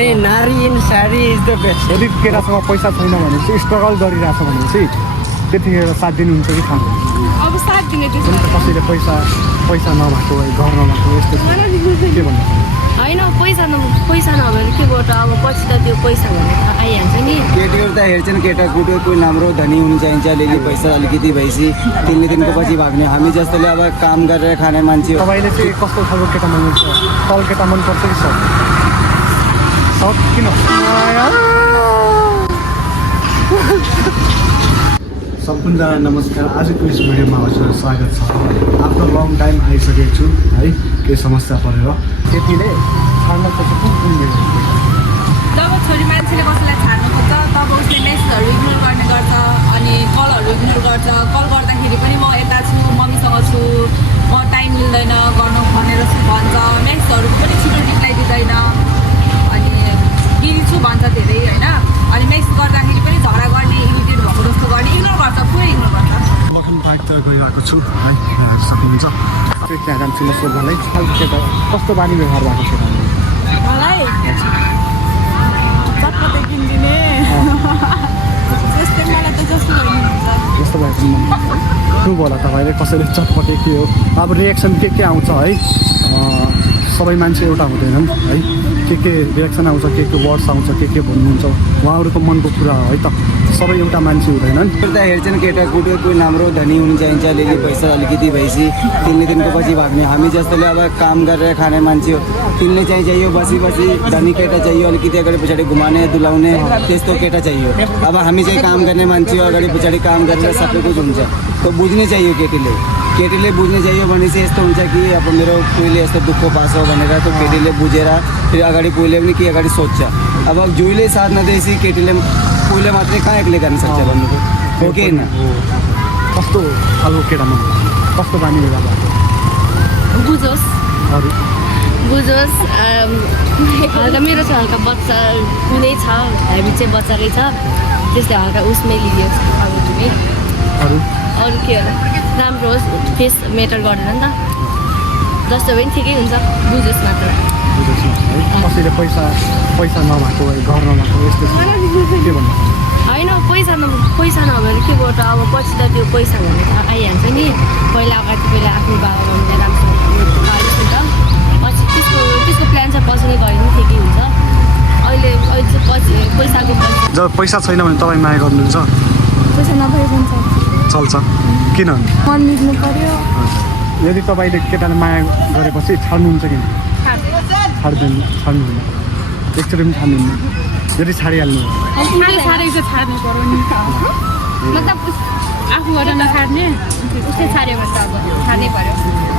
नारी in sari is the best. यदि केटासँग पैसा छैन भने चाहिँ स्ट्रगल गरिरहेछ भने चाहिँ त्यतिखेर साथ दिनुहुन्छ कि खानु? अब साथ दिने कसैले पैसा नभएको घर नभएको यस्तो के भन्नु? होइन पैसा नभएर के गर्छ अब पछि त त्यो पैसा भनेर आइहाल्छ नि। केटीहरू त हेर्छन् केटाकेटी कोही राम्रो धनी हुनु चाहिन्छ, अलिअलि पैसा अलिकति भएपछि तिनले दिनको पछि भाग्ने। हामी जस्तोले अब काम गरेर खाने मान्छे हो। तपाईँले चाहिँ कस्तो खालको केटा मनपर्छ? तल केटा मनपर्छ कि सब? सब किन? सबैजना नमस्कार। आजको यस भिडियोमा हजुरलाई स्वागत छ। आफ्नो लङ टाइम आइसकेको छु है, केही समस्या परेर। त्यतिले छाड्न खोज्छ कुन जब छोरी मान्छेले कसैलाई छाड्नु खोज्छ तब उसले मेसेजहरू इग्नोर गर्ने गर्छ अनि कलहरू इग्नोर गर्छ। कल गर्दाखेरि पनि म यता छु, मम्मीसँग छु, म टाइम मिल्दैन गर्नु भनेर भन्छ। मेसेजहरू पनि छिटो रिप्लाई दिँदैन अनि बिजी छु भन्छ धेरै होइन। अनि मेसेज गर्दाखेरि पनि झगडा गर्ने, इरिटेट भएको जस्तो गर्ने, इग्नोर गर्छ, पुरै इग्नोर गर्छ। मखन पार्कतिर गइरहेको छु है, हेर्न सक्नुहुन्छ। त्यहाँ जान्छु म सोध्नलाई कस्तो बानी व्यवहार भएको छ मलाई चटपटे किनिदिने जस्तै मलाई त जस्तो भइदिनुहुन्छ यस्तो भए पनि मन पर्छ है। ट्रु होला तपाईँले कसैले चटपटे के हो अब रिएक्सन के आउँछ है। सबै मान्छे एउटा हुँदैनन् है, के रिएक्सन आउँछ, के वर्ड्स आउँछ, के भन्नुहुन्छ उहाँहरूको मनको कुरा हो है त। सबै एउटा मान्छे हुँदैनन्। त हेर्छन् केटाकेटी कोही राम्रो धनी हुनु चाहिन्छ, अलिअलि पैसा अलिकति भएपछि तिनले दिनको पछि भाग्ने। हामी जस्तोले अब काम गरेर खाने मान्छे हो, तिनले चाहिँ चाहियो बसी धनी केटा चाहियो, अलिकति अगाडि पछाडि घुमाउने डुलाउने त्यस्तो केटा चाहियो। अब हामी चाहिँ काम गर्ने मान्छे हो, अगाडि पछाडि काम गरेर सबै कुछ हुन्छ। त बुझ्नै चाहियो केटीले बुझ्ने चाहियो भने चाहिँ यस्तो हुन्छ कि अब मेरो कोहीले यस्तो दुःख पास हो भनेर त्यो केटीले बुझेर फेरि अगाडि कोहीले पनि के अगाडि सोध्छ। अब जुइले साथ नदिएपछि केटीले कोहीले मात्रै कहाँ एक्लै गर्न सक्छ भन्नु हो कि होइन? कस्तो खालको केटा मन कस्तो बानी व्यवहार भएको? बुझोस् अरू हल्का मेरो चाहिँ हल्का बच्चा कुनै छ, हामी चाहिँ बच्चाकै छ, त्यसले हल्का उसमै लियो अब तुम्ही। अरू के होला, राम्रो होस्, फेस मेटर गर्दैन नि त, जस्तो पनि ठिकै हुन्छ, बुझोस् मात्र। कसैले पैसा नभएको घर नभएको यस्तो के भन्नु? होइन पैसा नभएर के गर्छ अब पछि त त्यो पैसा भनेर आइहाल्छ नि। पहिला आफ्नो बाबा मम्मीलाई राम्रोसँग पालिस् नि त, पछि त्यसको प्लान चाहिँ पछाडि गरे पनि ठिकै हुन्छ। अहिले चाहिँ पछि पैसाको जब पैसा छैन भने तपाईँ माया गर्नुहुन्छ? पैसा नभए पनि चल्छ। किन? मन मिल्नु पर्यो। यदि तपाईँले केटाले माया गरेपछि छाड्नुहुन्छ कि छाड्नुहुन्न? एकचोटि पनि छाड्नुहुन्न? यदि छाडिहाल्नु छाड्नु पर्यो नि, मतलब आफूबाट नछाड्ने, उसले छाड्यो भने त अब छाड्नै पर्यो।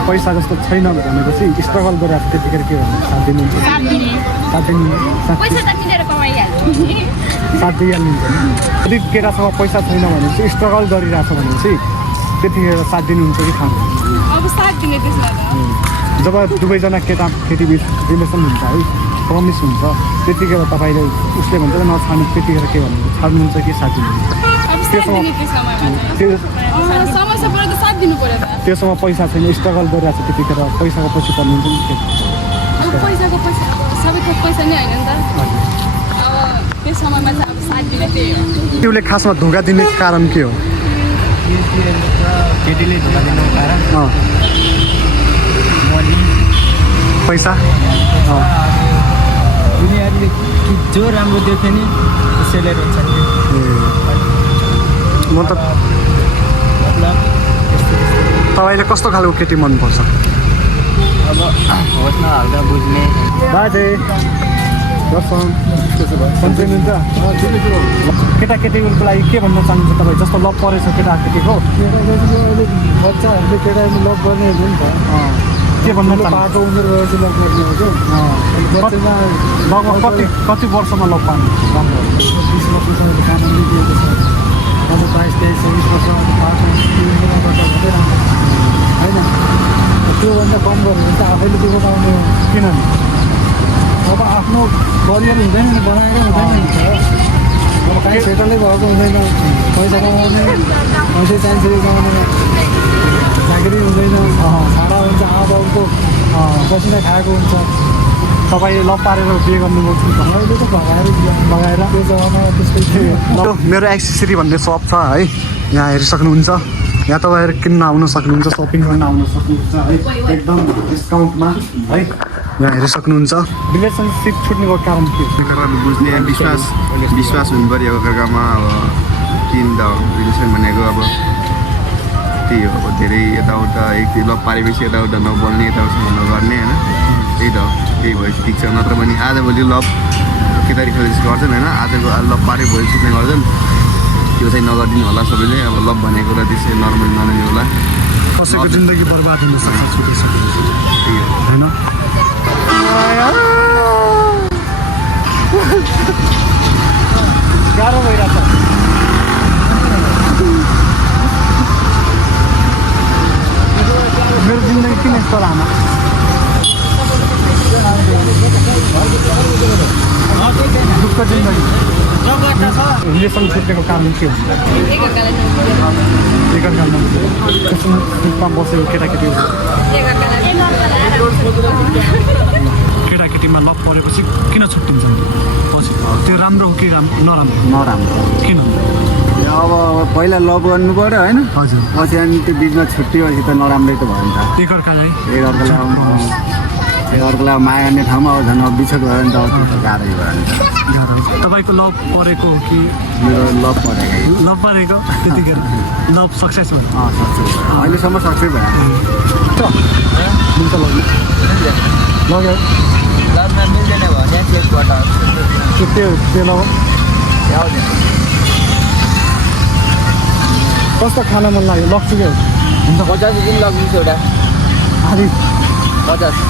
पैसा जस्तो छैन भनेपछि स्ट्रगल गरिरहेको छ, त्यतिखेर के भन्नु? साथ दिनुहुन्छ? पैसा त मिलेर कमाइहाल्छ, साथ दिइहाल्नुहुन्छ नि। यदि केटासँग पैसा छैन भने चाहिँ स्ट्रगल गरिरहेछ भने चाहिँ त्यतिखेर साथ दिनुहुन्छ कि खानु? अब साथ दिने त्यसमा त जब दुवैजना केटी बिच रिलेसन हुन्छ है, प्रमिस हुन्छ, त्यतिखेर तपाईँले उसले भन्छ नछाड्नु, त्यतिखेर के भन्नु? छाड्नुहुन्छ कि साथ दिनुहुन्छ? त्योसँग पैसा छैन, स्ट्रगल गरिरहेको छ, त्यतिखेर पैसाको पछि पर्नुहुन्छ नि के? पैसाको पैसा सबैको पैसा नै होइन नि त, अब त्यो समयमा चाहिँ अब साथ दिने त्यही हो। त्यसले खासमा धोका दिने कारण के हो? केटीले धोका दिनु कारण पैसा उनीहरूले जो राम्रो देख्यो नि त्यसैले रोज्छ नि। मतलब तपाईँले कस्तो खालको केटी मनपर्छ? अब होस् न हल्का बुझ्ने बाजे सन्चै हुन्छ। केटाकेटीको लागि के भन्न चाहनुहुन्छ तपाईँ? जस्तो लभ परेछ केटाकेटीको, बच्चाहरूले केटाहरूले लभ गर्ने हो नि त, के भन्न चाहनुहुन्छ? उमेर भएपछि लभ गर्ने हो क्या। लगभग कति वर्षमा लभ पाउने? 20 वर्षसम्म काम दिएको छ। अब 22-23-24 वर्षमा होइन, त्योभन्दा कम गऱ्यो भने चाहिँ आफैले त्यो बताउने हो। किनभने अब आफ्नो करियर हुँदैन नि, बनाएकै हुँदैन नि त। अब काहीँ सेटलै भएको हुँदैन, पैसा कमाउने, पैसा चाहिन्छ कमाउने, चाकरी हुँदैन, भाडा हुन्छ, आमाबाउको पसिना खाएको हुन्छ। तपाईँले लभ पारेर बिहे गर्नुभएको छ अहिले त लगाएर त्यो जग्गामा त्यस्तै थियो मेरो एक्सेसरी भन्ने सप छ है यहाँ हेरिसक्नुहुन्छ यहाँ तपाईँहरू किन्न आउन सक्नुहुन्छ सपिङ गर्न आउन सक्नुहुन्छ है एकदम डिस्काउन्टमा है यहाँ हेरिसक्नुहुन्छ रिलेसनसिप छुट्नेको कारण के बुझ्ने विश्वास हुनु पऱ्यो एकअर्कामा अब किन त रिलेसन भनेको अब त्यही हो अब धेरै यताउता एक लभ पारेपछि यताउता नबोल्ने यताउता नगर्ने होइन त्यही त त्यही भएपछि ठिक छ नत्र पनि आजभोलि लभ केटारी खेल गर्छन् होइन आजको लभ पारे भोलि छुट्ने गर्छन् त्यो चाहिँ नगरिदिनु होला सबैले अब लभ भनेको र त्यसै नर्मली नलिनु होला कसैको जिन्दगी बर्बाद हुन सक्छ छुटिसकेपछि त्यही हो होइन गाह्रो भइरहेछ मेरो जिन्दगी किन यस्तो लामो दुःख जिन्दगी रिलेसन छुट्नेको कारण के हुन्छ एकअर्कामा बसेको केटाकेटी केटाकेटीमा लभ परेपछि किन छुट्टिन्छ पछि त्यो राम्रो हो कि नराम्रो किन अब पहिला लभ गर्नु पऱ्यो होइन हजुर पछि अनि त्यो बिचमा छुट्टिएपछि त नराम्रै त भयो नि त एकअर्कालाई एकअर्कालाई माया गर्ने ठाउँमा अब झन् अब बिछोड भयो नि त अब त्यो त गाह्रै भयो नि त तपाईँको लभ परेको हो कि मेरो लभ परेको लभ परेको त्यतिखेर लभ सक्सेस हो सक्सेस अहिलेसम्म सक्सेस भयो हुन्छ लग्यो लभमा मिल्दैन भने चेकबाट त्यो लभ कस्तो खान मन लाग्यो लग्छु क्या हुन्छ 50 दिन लगिन्छ एउटा आधी 50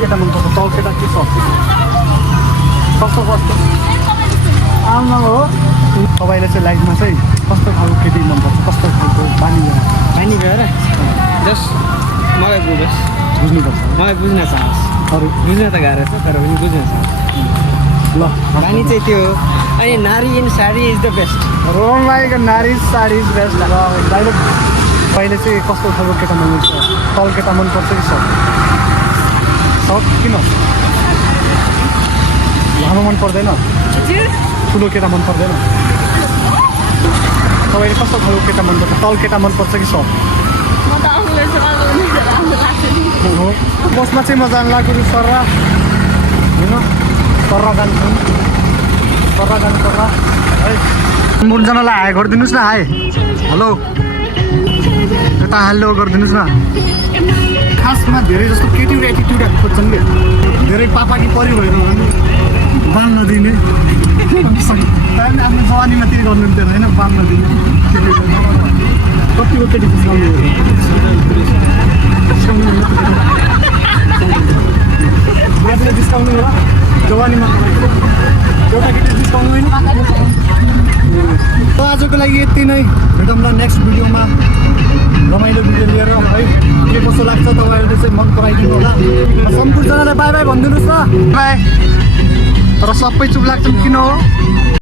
केटा मनपर्छ तल केटा के सक्छ कस्तो कस्तो आमा हो तपाईँले चाहिँ लाइफमा चाहिँ कस्तो खालको केटी मनपर्छ कस्तो खालको बानी गएर जस्ट मलाई बुझ्नुपर्छ मलाई बुझ्न चाहस् अरू बुझ्न त गाह्रो छ तर पनि बुझ्न चाहस् ल बानी चाहिँ त्यो हो अनि नारी in sari is the best रोमाइको नारी साडी बेस्ट डाइरेक्ट पहिले चाहिँ कस्तो खालको केटा मनपर्छ तल केटा मनपर्छ कि सब किन लामो मन पर्दैन ठुलो केटा मन पर्दैन तपाईँले कस्तो खालको केटा मनपर्छ तल केटा मनपर्छ कि सब बसमा चाहिँ म जानु लाग्यो सर्रा होइन सर्रा जान्छौँ सर्रा जानु पर्ला है मुनजनालाई हाई गरिदिनुहोस् न हाई हेलो यता हेलो गरिदिनुहोस् न खासमा धेरै जस्तो केटीको एटिट्युडहरू खोज्छन् कि धेरै पापाकी परि भएर बाल नदिने तपाईँले आफ्नो जवानीमा त्यही गर्नुहुन्थ्यो होइन बाल नदिने कतिको केटी डिस्काउन्ट डिस्काउन्ट होला जवानीमा एउटा केटी डिस्काउन्ट होइन त आजको लागि यति नै भेटौँला नेक्स्ट भिडियोमा रमाइलो भिडियो लिएर है के कस्तो लाग्छ तपाईँहरूले चाहिँ मन पराइदिनु होला सम्पूर्णजनालाई बाई बाई भनिदिनुहोस् न बाई तर सबै चुप लाग्छ किन हो